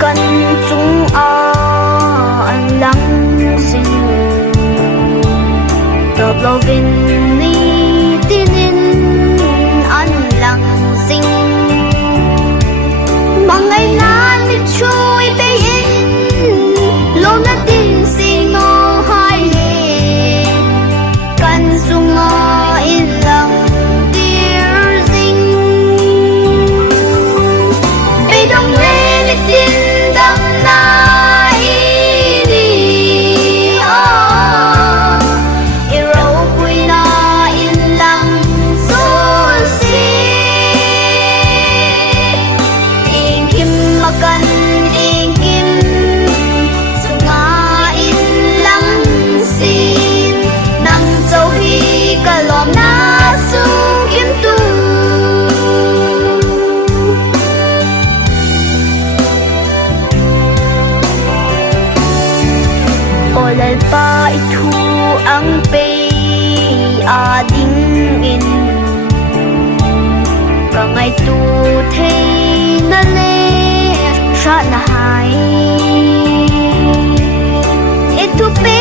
kan chung an lang sin tập lovin ni tinin an lang sing mangai na ni chui pe in lo na tin sing no hai le kan chung in lang dear sing pe dong le ni tin dam na ini iro pui na in lang so si in kim makan in kim sunga in lang sin nang châu hi kalom na sung kim tu olal pa itu ang pe ading in kangai tu thei na le sha na hai itu pe